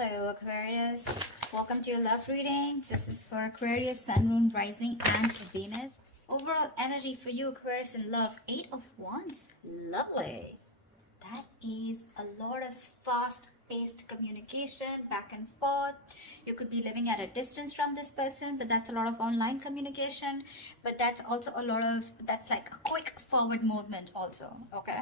Hello Aquarius, welcome to your love reading. This is for Aquarius, Sun, Moon, Rising and Venus. Overall energy for you Aquarius in love, 8 of Wands. Lovely. That is a lot of fast-paced communication, back and forth. You could be living at a distance from this person, but that's a lot of online communication. But that's also a lot of, that's like a quick forward movement also, okay?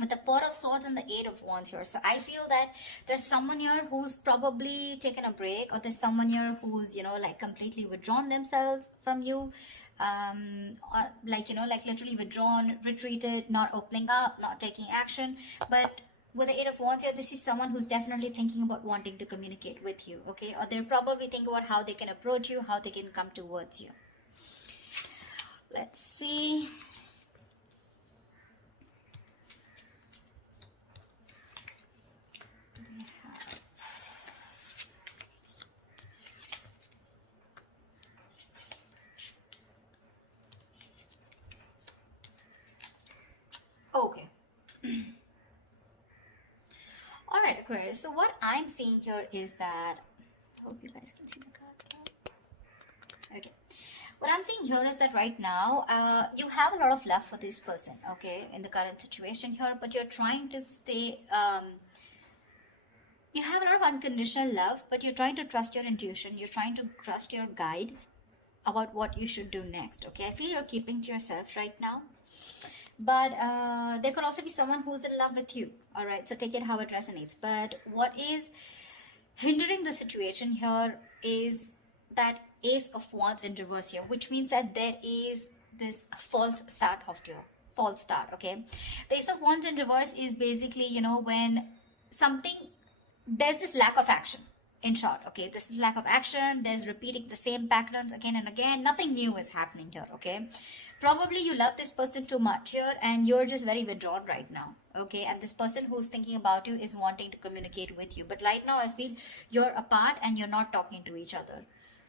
With the Four of Swords and the Eight of Wands here. So I feel that there's someone here who's probably taken a break, or there's someone here who's, you know, like completely withdrawn themselves from you. Or like, you know, like literally withdrawn, retreated, not opening up, not taking action. But with the Eight of Wands here, this is someone who's definitely thinking about wanting to communicate with you, okay? Or they're probably thinking about how they can approach you, how they can come towards you. Let's see. Okay. All right, Aquarius. So what I'm seeing here is that, I hope you guys can see the cards now. Okay. What I'm seeing here is that right now, you have a lot of love for this person, okay, in the current situation here, but you're trying to stay, you have a lot of unconditional love, but you're trying to trust your intuition. You're trying to trust your guide about what you should do next, okay? I feel you're keeping to yourself right now. But there could also be someone who's in love with you, all right? So take it how it resonates. But what is hindering the situation here is that Ace of Wands in reverse here, which means that there is this false start of your false start, okay? The Ace of Wands in reverse is basically, you know, when something, there's this lack of action. In short, okay, this is lack of action. There's repeating the same patterns again and again. Nothing new is happening here, okay? Probably you love this person too much here and you're just very withdrawn right now, okay? And this person who's thinking about you is wanting to communicate with you. But right now, I feel you're apart and you're not talking to each other.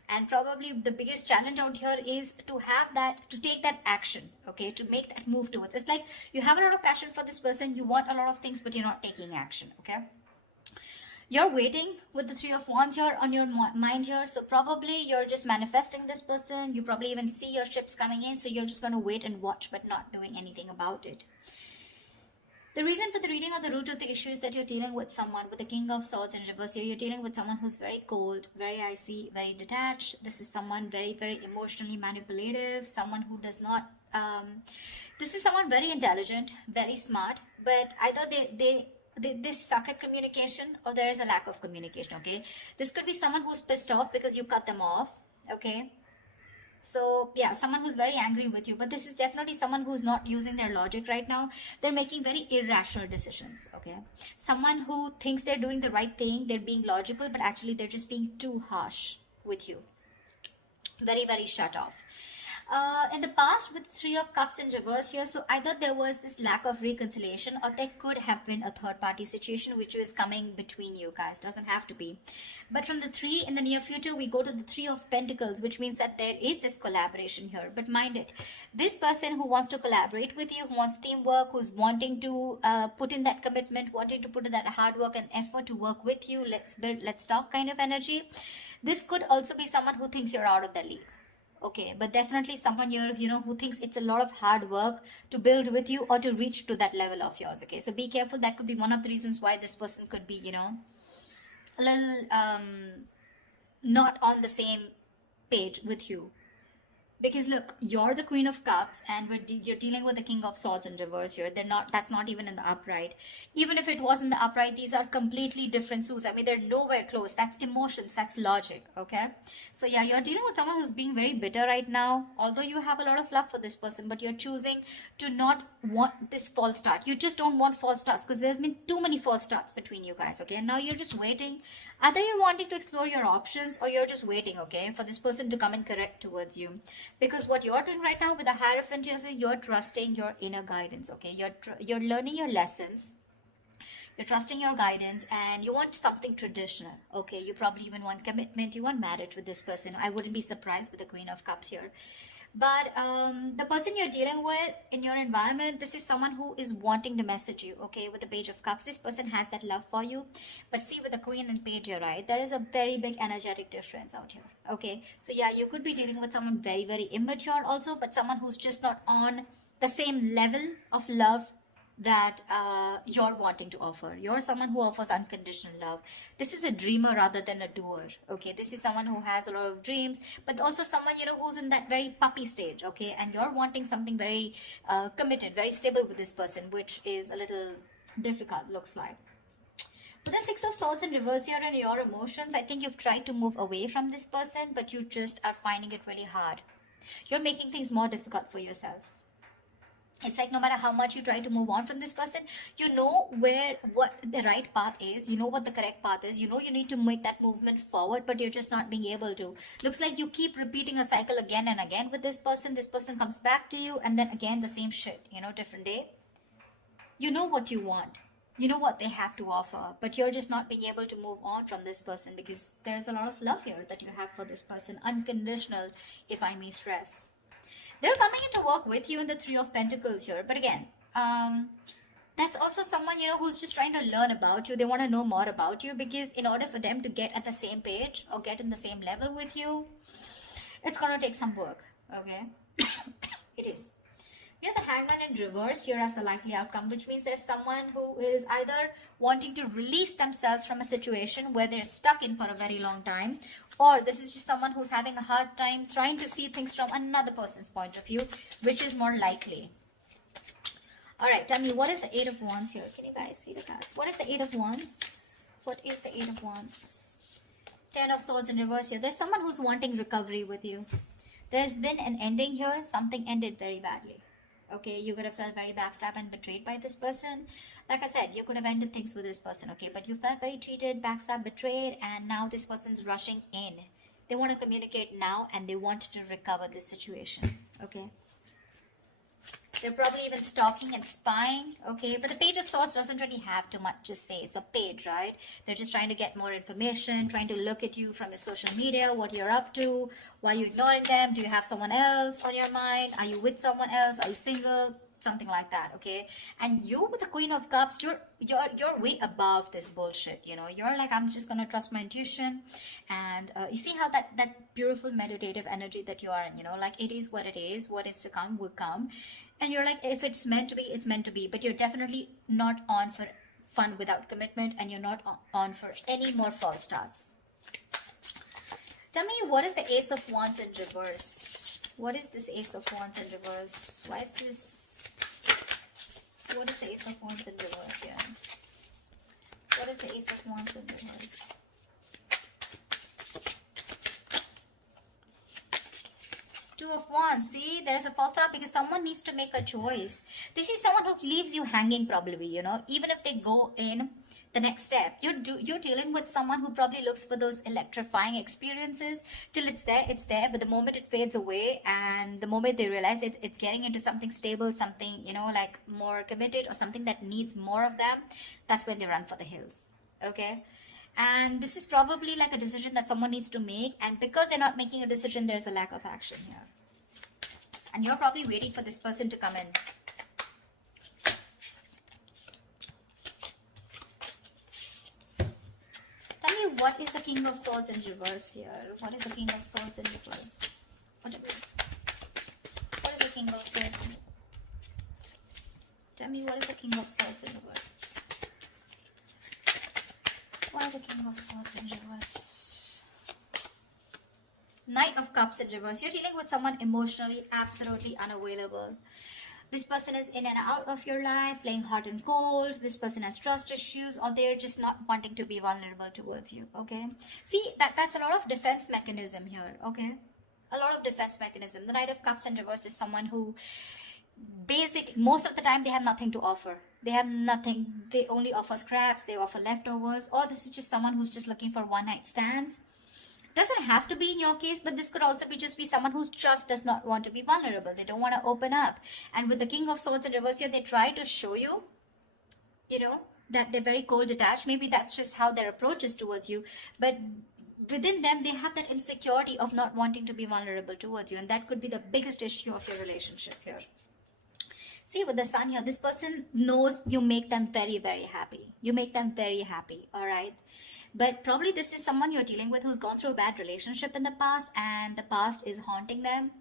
And probably the biggest challenge out here is to have that, to take that action, okay? To make that move towards. It's like you have a lot of passion for this person. You want a lot of things, but you're not taking action, okay? You're waiting with the Three of Wands here on your mind here. So probably you're just manifesting this person. You probably even see your ships coming in. So you're just going to wait and watch, but not doing anything about it. The reason for the reading or the root of the issue is that you're dealing with someone with the King of Swords in reverse here. You're dealing with someone who's very cold, very icy, very detached. This is someone very, very emotionally manipulative. Someone who does not... this is someone very intelligent, very smart. But either they suck at communication or there is a lack of communication, okay? This could be someone who's pissed off because you cut them off, okay? So yeah, someone who's very angry with you, but this is definitely someone who's not using their logic right now. They're making very irrational decisions, okay? Someone who thinks they're doing the right thing, they're being logical, but actually they're just being too harsh with you. Very, very shut off. In the past with Three of Cups in reverse here, so either there was this lack of reconciliation or there could have been a third party situation which was coming between you guys. Doesn't have to be. But from the three in the near future, we go to the Three of Pentacles, which means that there is this collaboration here. But mind it, this person who wants to collaborate with you, who wants teamwork, who's wanting to put in that commitment, wanting to put in that hard work and effort to work with you, let's build, let's talk kind of energy. This could also be someone who thinks you're out of the league. Okay, but definitely someone here, you know, who thinks it's a lot of hard work to build with you or to reach to that level of yours, okay? So be careful. That could be one of the reasons why this person could be, you know, a little not on the same page with you. Because look, you're the Queen of Cups and you're dealing with the King of Swords in reverse here. They're not, that's not even in the upright. Even if it was in the upright, these are completely different suits. I mean, they're nowhere close. That's emotions, that's logic, okay? So yeah, you're dealing with someone who's being very bitter right now. Although you have a lot of love for this person, but you're choosing to not want this false start. You just don't want false starts because there's been too many false starts between you guys, okay? And now you're just waiting. Either you're wanting to explore your options or you're just waiting, okay, for this person to come and correct towards you. Because what you're doing right now with the Hierophant is you're trusting your inner guidance, okay? You're learning your lessons. You're trusting your guidance and you want something traditional, okay? You probably even want commitment. You want marriage with this person. I wouldn't be surprised with the Queen of Cups here. But the person you're dealing with in your environment, this is someone who is wanting to message you, okay? With the Page of Cups, this person has that love for you. But see, with the Queen and Page here, right, there is a very big energetic difference out here, okay? So yeah, you could be dealing with someone very, very immature also, but someone who's just not on the same level of love that you're wanting to offer. You're someone who offers unconditional love. This is a dreamer rather than a doer, okay? This is someone who has a lot of dreams, but also someone, you know, who's in that very puppy stage, okay? And you're wanting something very committed, very stable with this person, which is a little difficult, looks like. With the Six of Swords in reverse here and your emotions, I think you've tried to move away from this person, but you just are finding it really hard. You're making things more difficult for yourself. It's like no matter how much you try to move on from this person, you know what the right path is, you know what the correct path is, you know you need to make that movement forward, but you're just not being able to. Looks like you keep repeating a cycle again and again with this person. This person comes back to you, and then again the same shit, you know, different day. You know what you want, you know what they have to offer, but you're just not being able to move on from this person because there's a lot of love here that you have for this person, unconditional, if I may stress. They're coming in to work with you in the Three of Pentacles here. But again, that's also someone, you know, who's just trying to learn about you. They want to know more about you, because in order for them to get at the same page or get in the same level with you, it's going to take some work, okay? It is. We have the Hangman in reverse here as the likely outcome, which means there's someone who is either wanting to release themselves from a situation where they're stuck in for a very long time, or this is just someone who's having a hard time trying to see things from another person's point of view, which is more likely. All right, tell me, what is the Eight of Wands here? Can you guys see the cards? What is the Eight of Wands? What is the Eight of Wands? Ten of Swords in reverse here. There's someone who's wanting recovery with you. There's been an ending here. Something ended very badly. Okay, you could have felt very backstabbed and betrayed by this person. Like I said, you could have ended things with this person, okay? But you felt very cheated, backstabbed, betrayed, and now this person's rushing in. They want to communicate now, and they want to recover this situation, okay? They're probably even stalking and spying, okay? But the Page of Swords doesn't really have too much to say. It's a page, right? They're just trying to get more information, trying to look at you from your social media, what you're up to, why you're ignoring them, do you have someone else on your mind, are you with someone else, are you single, something like that, okay? And you with the Queen of Cups, you're way above this bullshit, you know? You're like, I'm just gonna trust my intuition. And you see how that beautiful meditative energy that you are in, you know, like it is, what is to come will come. And you're like, if it's meant to be, it's meant to be. But you're definitely not on for fun without commitment, and you're not on for any more false starts. Tell me, what is the Ace of Wands in reverse? What is this Ace of Wands in reverse? Why is this? What is the Ace of Wands in reverse here? What is the Ace of Wands in reverse? Two of Wands. See, there's a false start because someone needs to make a choice. This is someone who leaves you hanging probably, you know, even if they go in the next step. You're dealing with someone who probably looks for those electrifying experiences. Till it's there, but the moment it fades away, and the moment they realize that it's getting into something stable, something, you know, like more committed, or something that needs more of them, that's when they run for the hills, okay? And this is probably like a decision that someone needs to make, and because they're not making a decision, there's a lack of action here. And you're probably waiting for this person to come in. Tell me, what is the King of Swords in reverse here? What is the King of Swords in reverse? What is the King of Swords? Tell me, what is the King of Swords in reverse? What is the King of Swords in reverse? Knight of Cups in reverse. You're dealing with someone emotionally absolutely unavailable. This person is in and out of your life, playing hot and cold. This person has trust issues, or they're just not wanting to be vulnerable towards you, okay? See, that's a lot of defense mechanism here, okay? A lot of defense mechanism. The Knight of Cups in reverse is someone who basically, most of the time, they have nothing to offer. They have nothing. They only offer scraps. They offer leftovers. Or this is just someone who's just looking for one-night stands. Doesn't have to be in your case, but this could also be just someone who just does not want to be vulnerable. They don't want to open up. And with the King of Swords in reverse here, they try to show you, you know, that they're very cold detached. Maybe that's just how their approach is towards you. But within them, they have that insecurity of not wanting to be vulnerable towards you, and that could be the biggest issue of your relationship here. See, with the sun here, this person knows you make them very, very happy. You make them very happy, all right? But probably this is someone you're dealing with who's gone through a bad relationship in the past, and the past is haunting them.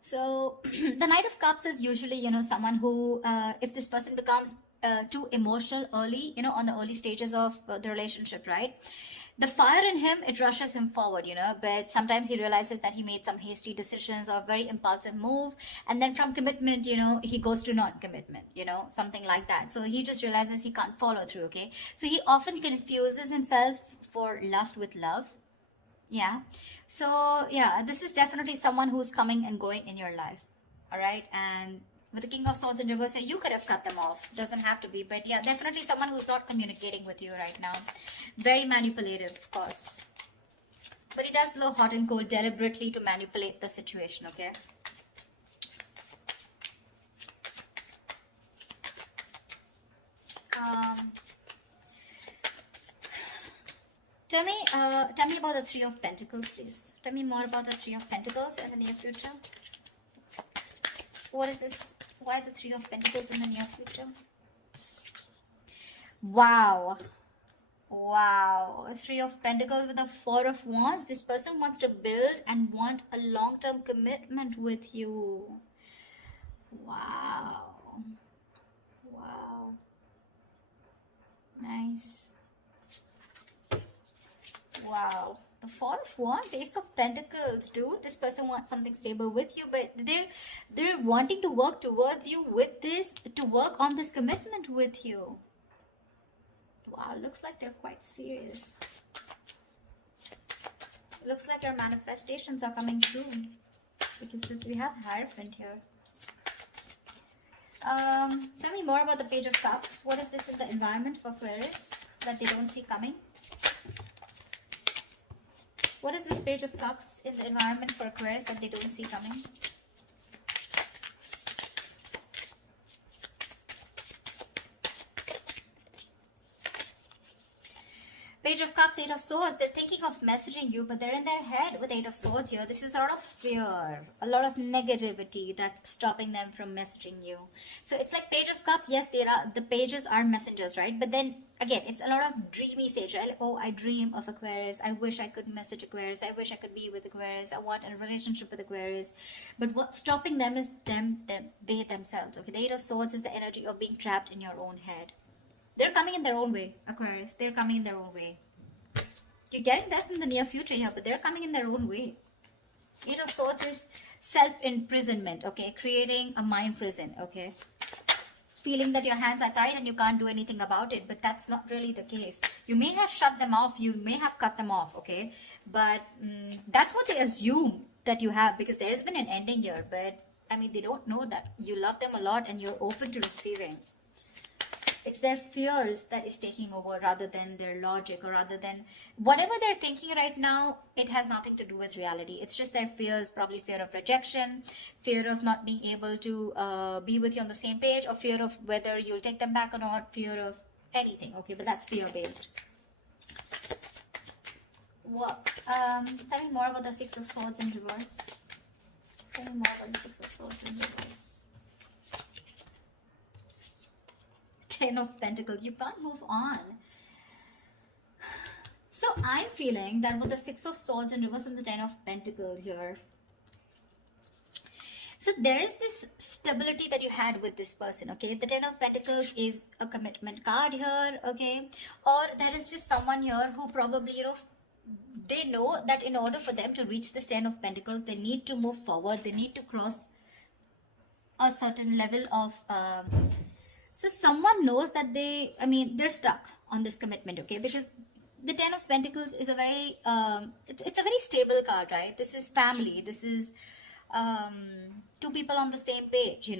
So the Knight of Cups is usually, someone who, if this person becomes too emotional early, on the early stages of the relationship, right? The fire in him, it rushes him forward, but sometimes he realizes that he made some hasty decisions or very impulsive move. And then from commitment, he goes to non-commitment, something like that. So he just realizes he can't follow through, okay? So he often confuses himself for lust with love. Yeah. So, yeah, this is definitely someone who's coming and going in your life. All right. And with the King of Swords in reverse, you could have cut them off. Doesn't have to be. But yeah, definitely someone who's not communicating with you right now. Very manipulative, of course. But he does blow hot and cold deliberately to manipulate the situation, okay? Tell me about the Three of Pentacles, please. Tell me more about the Three of Pentacles in the near future. What is this? Why the Three of Pentacles in the near future? Wow. Wow. Three of Pentacles with the Four of Wands. This person wants to build and want a long-term commitment with you. Wow. Wow. Nice. Wow. The Four of Wands, Ace of Pentacles, dude. This person wants something stable with you, but they're wanting to work towards you with this, to work on this commitment with you. Wow, looks like they're quite serious. Looks like your manifestations are coming true, because we have Hierophant here. Tell me more about the Page of Cups. What is this in the environment for Aquarius that they don't see coming? What is this Page of Cups in the environment for Aquarius that they don't see coming? Page of Cups, Eight of Swords. They're thinking of messaging you, but they're in their head with Eight of Swords here. This is a lot of fear, a lot of negativity that's stopping them from messaging you. So it's like Page of Cups. Yes, the pages are messengers, right? But then again, it's a lot of dreamy stage, right? Like, oh, I dream of Aquarius. I wish I could message Aquarius. I wish I could be with Aquarius. I want a relationship with Aquarius. But what's stopping them is they themselves. Okay, the Eight of Swords is the energy of being trapped in your own head. They're coming in their own way, Aquarius. They're coming in their own way. You're getting this in the near future here, but they're coming in their own way. Eight of Swords is self-imprisonment, okay? Creating a mind prison, okay? Feeling that your hands are tied and you can't do anything about it, but that's not really the case. You may have shut them off, you may have cut them off, okay? But that's what they assume that you have, because there's been an ending here, but I mean, they don't know that you love them a lot and you're open to receiving. It's their fears that is taking over rather than their logic, or rather than whatever they're thinking right now. It has nothing to do with reality. It's just their fears, probably fear of rejection, fear of not being able to be with you on the same page, or fear of whether you'll take them back or not, fear of anything. Okay, but that's fear based. What? Tell me more about the Six of Swords in reverse. Tell me more about the Six of Swords in reverse. Ten of Pentacles. You can't move on. So I'm feeling that with the Six of Swords in reverse and the Ten of Pentacles here, so there is this stability that you had with this person, okay? The Ten of Pentacles is a commitment card here, okay? Or there is just someone here who probably, they know that in order for them to reach this Ten of Pentacles, they need to move forward. They need to cross a certain level of... So someone knows that they're stuck on this commitment, okay? Because the Ten of Pentacles is a very, it's a very stable card, right? This is family. This is two people on the same page,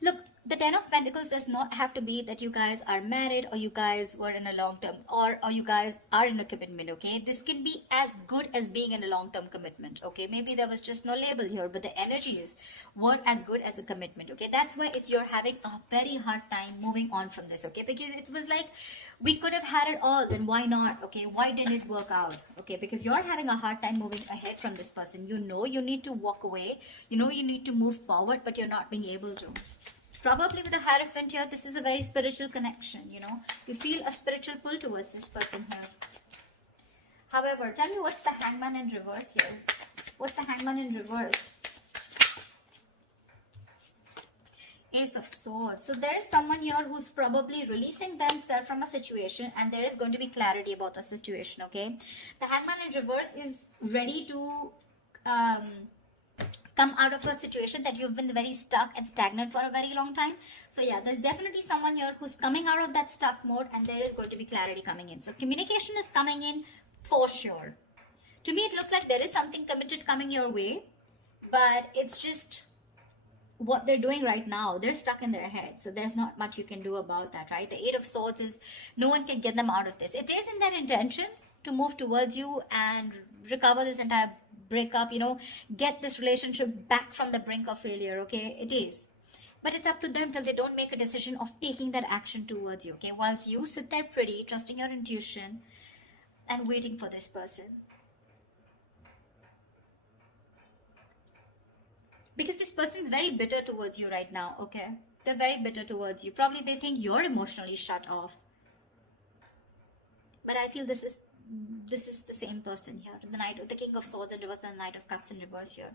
Look, the Ten of Pentacles does not have to be that you guys are married or you guys were in a long term or you guys are in a commitment, okay? This can be as good as being in a long-term commitment, okay? Maybe there was just no label here, but the energies were as good as a commitment, okay? That's why you're having a very hard time moving on from this, okay? Because it was like, we could have had it all, then why not, okay? Why didn't it work out, okay? Because you're having a hard time moving ahead from this person. You know you need to walk away. You know you need to move forward, but you're not being able to. Probably with a Hierophant here, this is a very spiritual connection, you know. You feel a spiritual pull towards this person here. However, tell me what's the Hangman in reverse here? What's the Hangman in reverse? Ace of Swords. So there is someone here who's probably releasing themselves from a situation, and there is going to be clarity about the situation, okay? The Hangman in reverse is ready to come out of a situation that you've been very stuck and stagnant for a very long time. So yeah, there's definitely someone here who's coming out of that stuck mode, and there is going to be clarity coming in. So communication is coming in for sure. To me, it looks like there is something committed coming your way, but it's just what they're doing right now. They're stuck in their head, so there's not much you can do about that, right? The Eight of Swords is no one can get them out of this. It is in their intentions to move towards you and recover this entire breakup, you know, get this relationship back from the brink of failure, okay? It is, but it's up to them till they don't make a decision of taking that action towards you, okay? Once you sit there pretty, trusting your intuition and waiting for this person, because this person's very bitter towards you right now, okay? They're very bitter towards you. Probably they think you're emotionally shut off, but I feel this is the same person here. The King of Swords in reverse, the Knight of Cups in reverse here.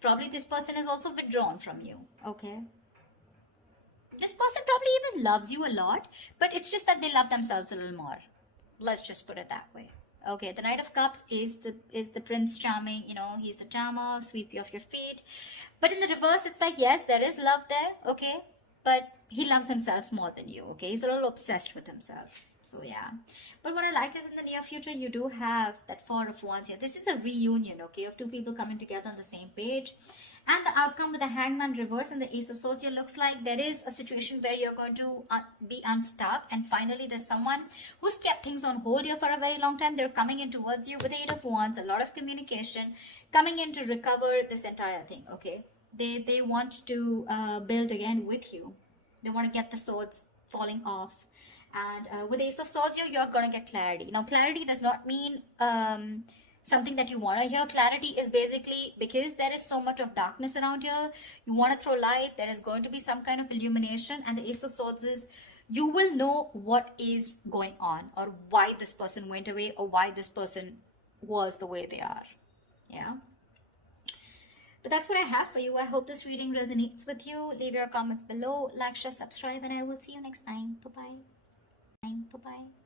Probably this person is also withdrawn from you, okay? This person probably even loves you a lot, but it's just that they love themselves a little more. Let's just put it that way. Okay, the Knight of Cups is the Prince Charming, you know, he's the charmer, sweep you off your feet. But in the reverse, it's like, yes, there is love there, okay? But he loves himself more than you, okay? He's a little obsessed with himself. So yeah, but what I like is in the near future, you do have that Four of Wands here. This is a reunion, okay, of two people coming together on the same page. And the outcome with the Hangman reverse and the Ace of Swords here looks like there is a situation where you're going to be unstuck. And finally, there's someone who's kept things on hold here for a very long time. They're coming in towards you with the Eight of Wands, a lot of communication, coming in to recover this entire thing, okay? They want to build again with you. They want to get the swords falling off. And with Ace of Swords here, you're going to get clarity. Now, clarity does not mean something that you want to hear. Clarity is basically because there is so much of darkness around here, you want to throw light. There is going to be some kind of illumination. And the Ace of Swords is, you will know what is going on, or why this person went away, or why this person was the way they are. Yeah. But that's what I have for you. I hope this reading resonates with you. Leave your comments below, like, share, subscribe, and I will see you next time. Bye-bye. Bye-bye.